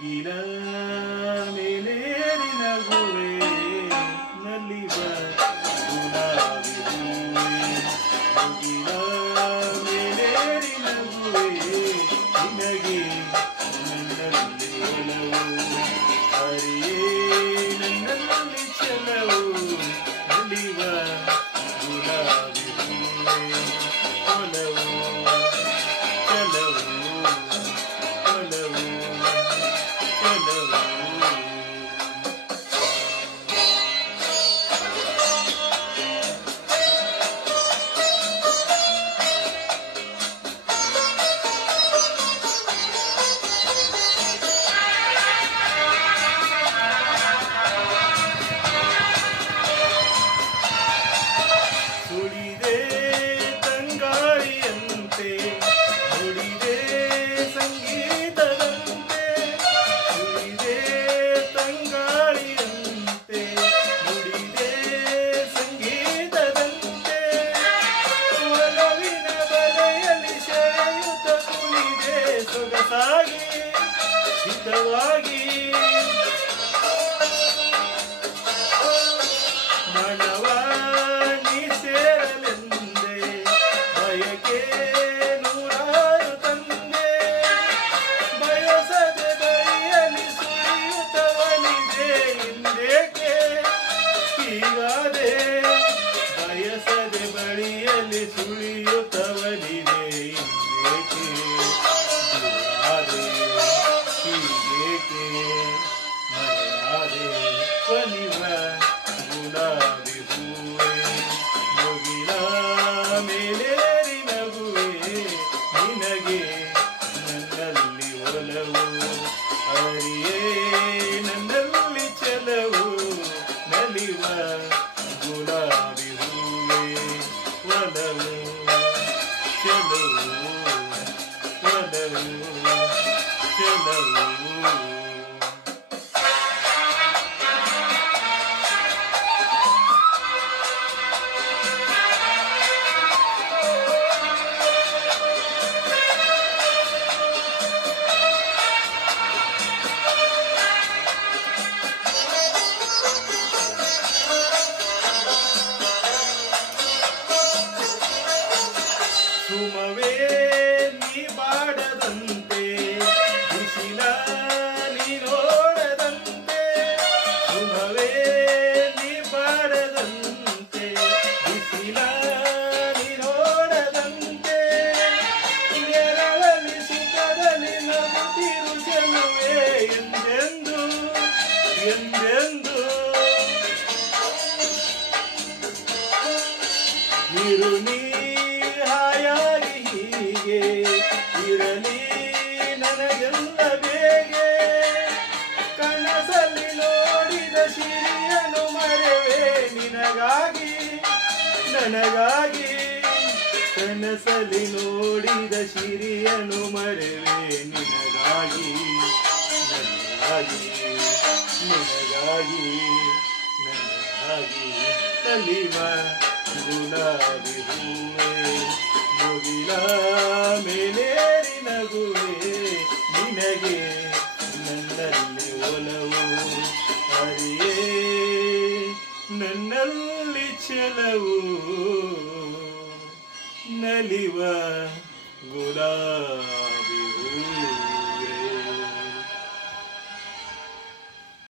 ಮುಗಿಲ ಮೇಲೇರಿ ನಗುವೆ ನಲಿವ ಗುಲಾಬಿ ಹೂವೆ ಮುಗಿಲ ಮೇಲೇರಿ ನಗುವೆ ನಿನಗೆ ನನ್ನಲ್ಲಿ ಒಲವು ಹರಿಯೇ ನನ್ನಲ್ಲಿ ಚಲವು ನಲಿವ ಗುಲಾಬಿ ಹೂವೆ ಒಲವು ಚಲವು ಒಲವು ಚಲವು ಸುಳಿದೆ ತಂಗಾಳಿಯಂತೆ ನುಡಿದೆ ಸಂಗೀತದಂತೆ ಸುಳಿದೆ ತಂಗಾಳಿಯಂತೆ ನುಡಿದೆ ಸಂಗೀತದಂತೆ ಒಲವಿನ ಬಲೆಯಲ್ಲಿ ಸೆಳೆಯುತ್ತ ಕುಣಿದೆ ಸೊಗಸಾಗಿ ಹಿತವಾಗಿ ಮನವ ನೀ ಸೇರಲೆಂದೆ ಬಯಕೆ ನೂರಾರು ತಂದೆ ಬಯಸದೆ ಬೈಯಲಿ ಸುಳಿಯುತ್ತವನಿದೆ ಹಿಂದೇಕೆ ಹೀಗಾದೆ ಬಯಸದೆ ಬಳಿಯಲ್ಲಿ ಸುಳಿಯುತ್ತವನಿದೆ ಹಿಂದೇಕೆ ದೂರಾದೆ ಹೀಗೇಕೆ ಮರೆಯಾದೆ ಒಲಿವ ಗುಲಾಬಿ ಹೂವೆ ಮುಗಿಲ ಮೇಲೇರಿ ನಗುವೆ ನಿನಗೆ ನನ್ನಲ್ಲಿ ಒಲವು ಹರಿಯೇ ನನ್ನಲ್ಲಿ ಚಲವು ನಲಿವ ಗುಲಾಬಿ ಹೂವೆ ಒಲವು ಚಲವು ಒಲವು ಚಲವು ಸುಮವೇ ನೀ ಬಾಡದಂತೆ ಬಿಸಿಲ ನೀ ನೋಡದಂತೆ ಸುಮವೇ ನೀ ಬಾಡದಂತೆ ಬಿಸಿಲ ನೀ ನೋಡದಂತೆ ನೆರಳಲ್ಲಿ ಸುಖದಲ್ಲಿ ನಗುತ್ತಿರು ಚೆಲುವೆ ಎಂದೆಂದು ಎಂದೆಂದು ಇರು ನೀ ಹಾಯಾಗಿ ಹೀಗೆ ಇರಲಿ ನನಗೆಲ್ಲ ಬೇಗೆ ಕನಸಲ್ಲಿ ನೋಡಿದ ಸಿರಿಯನು ಮರೆವೆ ನಿನಗಾಗಿ ನನಗಾಗಿ ಕನಸಲ್ಲಿ ನೋಡಿದ ಸಿರಿಯನು ಮರೆವೆ ನಿನಗಾಗಿ ನನಗಾಗಿ ನಿನಗಾಗಿ ನನಗಾಗಿ ನಲಿವ ಗುಲಾಬಿ ಹೂವೆ ಮುಗಿಲ ಮೇಲೇರಿ ನಗುವೆ ನಿನಗೆ ನನ್ನಲ್ಲಿ ಒಲವು ಹರಿಯೇ ನನ್ನಲ್ಲಿ ಚಲವು ನಲಿವ ಗುಲಾಬಿ